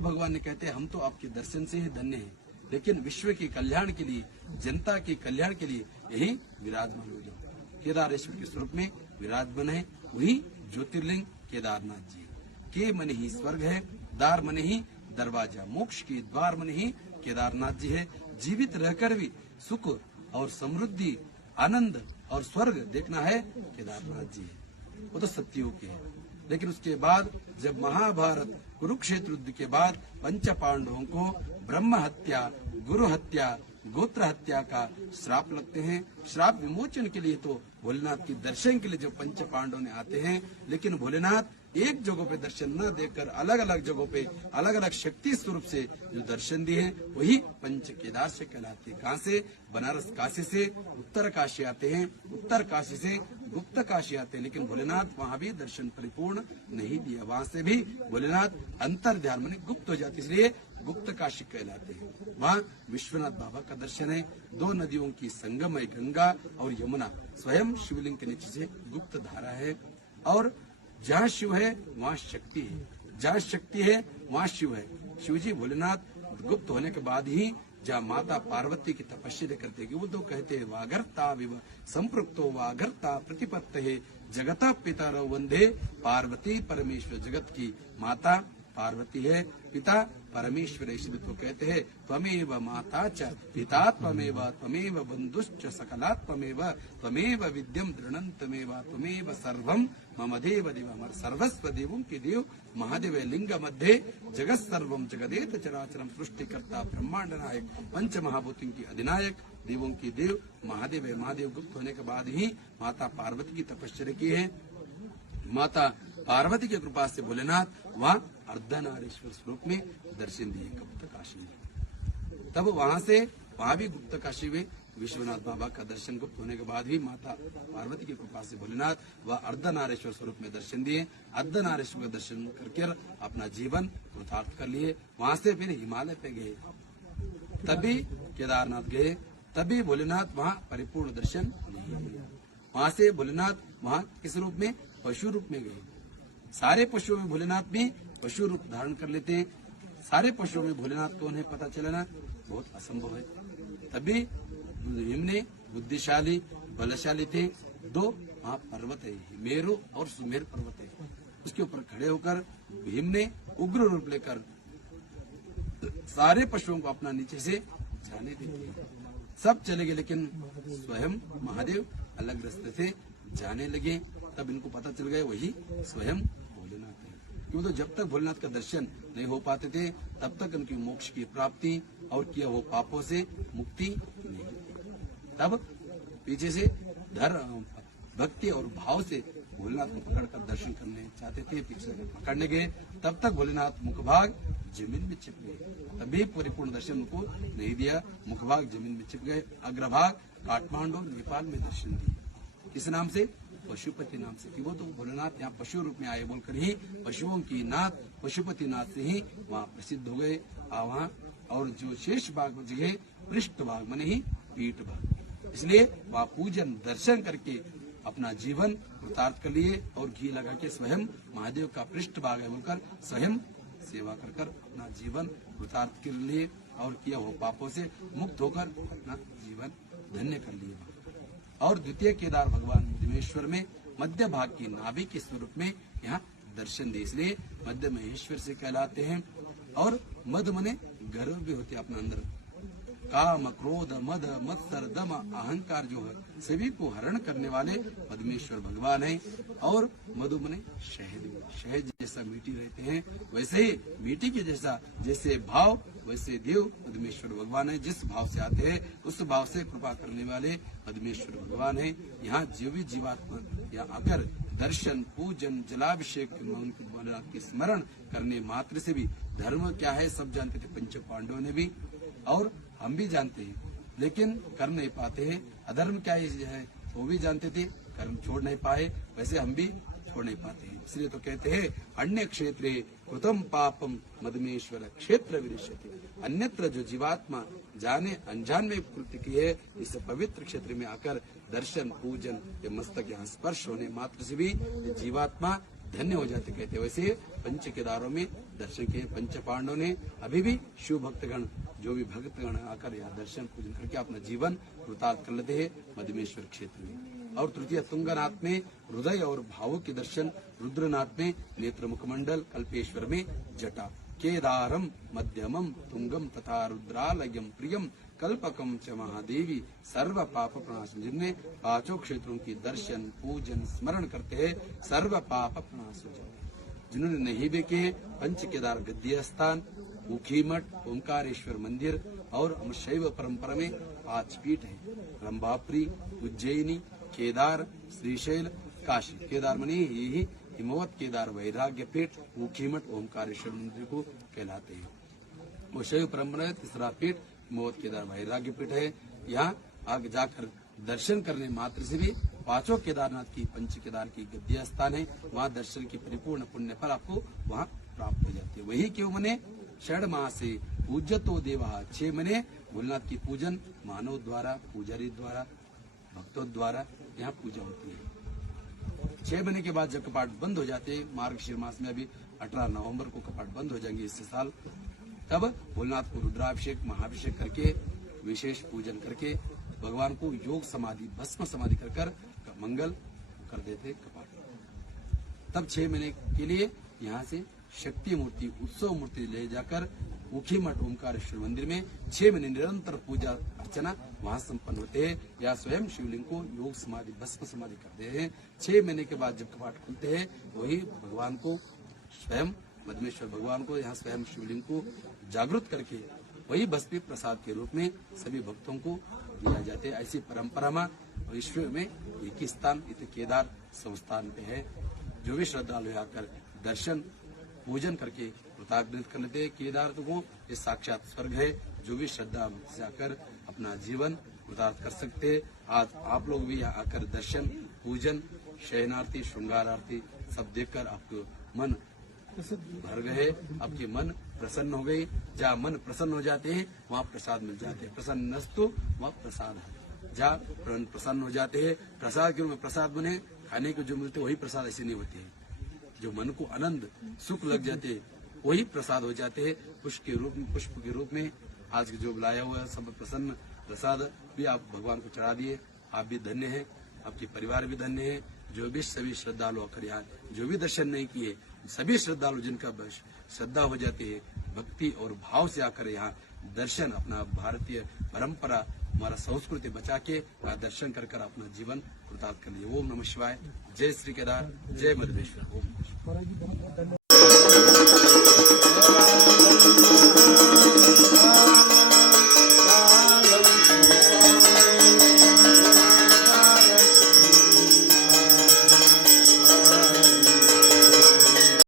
विष्णु भगवान ने कहते हैं हम तो आपके दर्शन से ही धन्य हैं, लेकिन विश्व के कल्याण के लिए, जनता के कल्याण के लिए यही विराजमान हो जाओ। केदारेश्वर के स्वरूप में विराजमान है वही ज्योतिर्लिंग केदारनाथ जी। के मन ही स्वर्ग है, दार मन ही दरवाजा, मोक्ष के द्वार मन ही केदारनाथ जी है। जीवित रहकर भी सुख और समृद्धि, आनंद और स्वर्ग देखना है केदारनाथ जी है। वो तो सत्युग के है। लेकिन उसके बाद जब महाभारत कुरुक्षेत्र युद्ध के बाद पंच पांडवों को ब्रह्म हत्या, गुरु हत्या, गोत्र हत्या का श्राप लगते हैं, श्राप विमोचन के लिए तो भोलेनाथ के दर्शन के लिए जो पंच पांडव ने आते हैं, लेकिन भोलेनाथ एक जगह पे दर्शन न देकर अलग अलग जगहों पे अलग अलग शक्ति स्वरूप से जो दर्शन दिए वही पंच केदार से कहलाते हैं। कहाँ से? बनारस काशी से उत्तर काशी आते हैं, उत्तर काशी से गुप्त काशी आते हैं, लेकिन भोलेनाथ वहाँ भी दर्शन परिपूर्ण नहीं दिया। वहाँ से भी भोलेनाथ अंतर ध्यान माने गुप्त हो जाते, इसलिए गुप्त काशी कहलाते हैं। वहाँ विश्वनाथ बाबा का दर्शन है। दो नदियों की संगम है, गंगा और यमुना, स्वयं शिवलिंग के नीचे से गुप्त धारा है। और जहाँ शिव है वहाँ शक्ति है, जहाँ शक्ति है वहाँ शिव है। शिव जी भोलेनाथ गुप्त होने के बाद ही जहाँ माता पार्वती की तपस्या करते हैं, वो तो कहते हैं वागर्ता विव संपृक्तो वागर्ता प्रतिपत्ते जगता पिता वंदे पार्वती परमेश्वर। जगत की माता पार्वती है, पिता परमेश्वर, इसलिए तो कहते हैं त्वमेव माता च पिता त्वमेव, त्वमेव बंधुश्च सकलात्ममेव, त्वमेव विद्यम दृढ़ंतमेव, त्वमेव सर्वम मम देव देव। सर्वस्व देवों के देव महादेव लिंग मध्य जगत सर्वम जगदेत चराचरम सृष्टिकर्ता ब्रह्मांड नायक पंच महाभूतों की अधिनायक देवों की देव महादेव है। महादेव गुप्त होने के बाद ही माता पार्वती की तपस्या की है। माता पार्वती की कृपा से भोलेनाथ वहाँ अर्धनारीश्वर स्वरूप में दर्शन दिए गुप्त काशी में। तब वहाँ भी गुप्त काशी में विश्वनाथ बाबा का दर्शन गुप्त होने के बाद भी माता पार्वती की कृपा से भोलेनाथ वह अर्धनारीश्वर स्वरूप में दर्शन दिए। अर्धनारीश्वर का दर्शन करके अपना जीवन कृतार्थ कर लिए। वहाँ से फिर हिमालय पे गए, तभी केदारनाथ गए, तभी भोलेनाथ वहाँ परिपूर्ण दर्शन नहीं दिया। वहाँ से भोलेनाथ वहाँ किस रूप में? पशु रूप में गए। सारे पशुओं में भोलेनाथ भी पशु रूप धारण कर लेते हैं। सारे पशुओं में भोलेनाथ कौन है पता चलना बहुत असंभव है। तभी भीम ने बुद्धिशाली बलशाली थे, दो वहाँ पर्वत है, मेरु और सुमेर पर्वत है, उसके ऊपर खड़े होकर भीम ने उग्र रूप लेकर सारे पशुओं को अपना नीचे से जाने दिए। सब चले गए, लेकिन स्वयं महादेव अलग रास्ते से जाने लगे। तब इनको पता चल गया वही स्वयं भोलेनाथ है, क्यों तो जब तक भोलेनाथ का दर्शन नहीं हो पाते थे तब तक उनकी मोक्ष की प्राप्ति और किया वो पापों से मुक्ति नहीं थी। तब पीछे से भक्ति और भाव से भोलेनाथ को पकड़कर दर्शन करने चाहते थे, पीछे पकड़ने गए, तब तक भोलेनाथ मुखभाग जमीन में छिप गए, तभी परिपूर्ण दर्शन उनको नहीं दिया। मुखभाग जमीन में छिप गए, अग्रभाग काठमांडू नेपाल में दर्शन दिए। किस नाम से? पशुपति नाम से, कि वो तो भोलेनाथ यहाँ पशु रूप में आए बोलकर ही पशुओं की नाथ पशुपति नाथ से ही वहाँ प्रसिद्ध हो गए। वहाँ और जो शेष भाग बच गए पृष्ठ भाग माने ही पीठ भाग, इसलिए वहाँ पूजन दर्शन करके अपना जीवन कृतार्थ कर लिए और घी लगा के स्वयं महादेव का पृष्ठ भाग है बोलकर स्वयं सेवा कर कर अपना जीवन कृतार्थ कर लिए और किया हो पापों से मुक्त होकर अपना जीवन धन्य कर लिए। और द्वितीय केदार भगवान मधुमेश्वर में मध्य भाग की नाभि के स्वरूप में यहाँ दर्शन दिए, इसलिए मध्य महेश्वर से कहलाते हैं। और मद मने गर्व भी होते अपना अंदर, काम क्रोध मद मत्सर दम अहंकार जो है सभी को हरण करने वाले मधुमेश्वर भगवान है। और मधु मने शहद, शहद जैसा मीठी रहते हैं वैसे ही मीठी के जैसे भाव वैसे देव मधुमेश्वर भगवान है। जिस भाव से आते हैं उस भाव से कृपा करने वाले मधुमेश्वर भगवान है। यहाँ जो भी जीवात्मा यहाँ आकर दर्शन पूजन जलाभिषेक भोलेनाथ के स्मरण करने मात्र से भी धर्म क्या है सब जानते थे पंच पांडवों ने भी, और हम भी जानते हैं, लेकिन कर नहीं पाते हैं। अधर्म क्या है वो भी जानते थे, कर्म छोड़ नहीं पाए, वैसे हम भी छोड़ नहीं पाते हैं। इसलिए तो कहते हैं अन्य क्षेत्रे कृतम पापम मधुमेश्वर क्षेत्र विरिष्यति। अन्यत्र जो जीवात्मा जाने अनजान में कृत्य की है, इस पवित्र क्षेत्र में आकर दर्शन पूजन या मस्तक यहाँ स्पर्श होने मात्र से भी जीवात्मा धन्य हो जाते कहते। वैसे पंच केदारों में दर्शन किए पंच पांडवों ने। अभी भी शिव भक्तगण जो भी भक्तगण आकर यहाँ दर्शन पूजन करके अपना जीवन कृतार्थ कर लेते हैं मधुमेश्वर क्षेत्र में। और तृतीय तुंगनाथ में हृदय और भावों के दर्शन, रुद्रनाथ में नेत्र मुखमंडल, कल्पेश्वर में जटा, केदारम मध्यमम तुंगम तथा रुद्रालयम प्रियम कल्पकम च महादेवी सर्व पाप प्रणाशन। जिनमें पांचों क्षेत्रों की दर्शन पूजन स्मरण करते हैं सर्व पाप प्रणाश हो जाते हैं। जिन्होंने नहीं देखे पंच केदार गद्य स्थान, मुखी मठ, ओंकारेश्वर मंदिर और शैव परंपरा में 5 पीठ है, रंभापुरी, उज्जैनी, केदार, श्रीशैल, काशी। केदार मनी यही हिमवत केदार वैराग्य पीठ, मुखी मठ, ओंकारेश्वर मंदिर को कहलाते हैं। वो शैव परंपरा में तीसरा पीठ हिमवत केदार वैराग्य पीठ है। यहाँ आगे जाकर दर्शन करने मात्र से भी पांचों केदारनाथ की पंच केदार की गद्य स्थान है, वहाँ दर्शन की परिपूर्ण पुण्य फल आपको वहाँ प्राप्त हो जाती है। वही क्यों मने षड मासे पूज्यतो देवा, 6 महीने भोलेनाथ की पूजन मानव द्वारा, पुजारी द्वारा, भक्तों द्वारा यहाँ पूजा होती है। 6 महीने के बाद जब कपाट बंद हो जाते हैं, मार्गशीर मास में अभी 18 नवंबर को कपाट बंद हो जाएंगे इस साल, तब भोलेनाथ को रुद्राभिषेक महाभिषेक करके विशेष पूजन करके भगवान को योग समाधि भस्म समाधि कर मंगल कर देते कपाट। तब 6 महीने के लिए यहाँ से शक्ति मूर्ति उत्सव मूर्ति ले जाकर मुखी मठ ओंकारेश्वर मंदिर में 6 महीने निरंतर पूजा अर्चना वहाँ संपन्न होते हैं। या स्वयं शिवलिंग को योग समाधि भस्म समाधि करते हैं। 6 महीने के बाद जब कपाट खुलते हैं वही भगवान को स्वयं मधुमेश्वर भगवान को यहाँ स्वयं शिवलिंग को जागृत करके वही भस्मी प्रसाद के रूप में सभी भक्तों को दिया जाते हैं। ऐसी परंपरा में विश्व में एक ही स्थान इत केदार संस्थान पे है। जो भी श्रद्धालु आकर दर्शन पूजन करके कृतज्ञ कर लेते हैं। केदार को ये साक्षात स्वर्ग है। जो भी श्रद्धा से आकर अपना जीवन कृतार्थ कर सकते हैं। आज आप लोग भी यहाँ आकर दर्शन पूजन शयनार्थी श्रृंगार आरती सब देखकर आपको मन भर गए, आपके मन प्रसन्न हो गई। जहाँ मन प्रसन्न हो जाते हैं वहाँ प्रसाद मिल जाते हैं। प्रसन्न नस्तु वहाँ प्रसाद है। जहाँ प्रसन्न हो जाते हैं प्रसाद के रूप में प्रसाद बने खाने को जो मिलते वही प्रसाद ऐसे नहीं होते हैं। जो मन को आनंद सुख लग जाते वही प्रसाद हो जाते हैं। पुष्प के रूप में आज जो लाया हुआ सब प्रसन्न प्रसाद भी आप भगवान को चढ़ा दिए। आप भी धन्य हैं, आपके परिवार भी धन्य है। जो भी सभी श्रद्धालु आकर यहाँ जो भी दर्शन नहीं किए सभी श्रद्धालु जिनका श्रद्धा हो जाती है भक्ति और भाव से आकर यहाँ दर्शन अपना भारतीय परंपरा हमारा संस्कृति बचा के दर्शन कर अपना जीवन कृतार्थ कर लिए। ओम नमः शिवाय। जय श्री केदार, जय मधुमेश्वर। ओम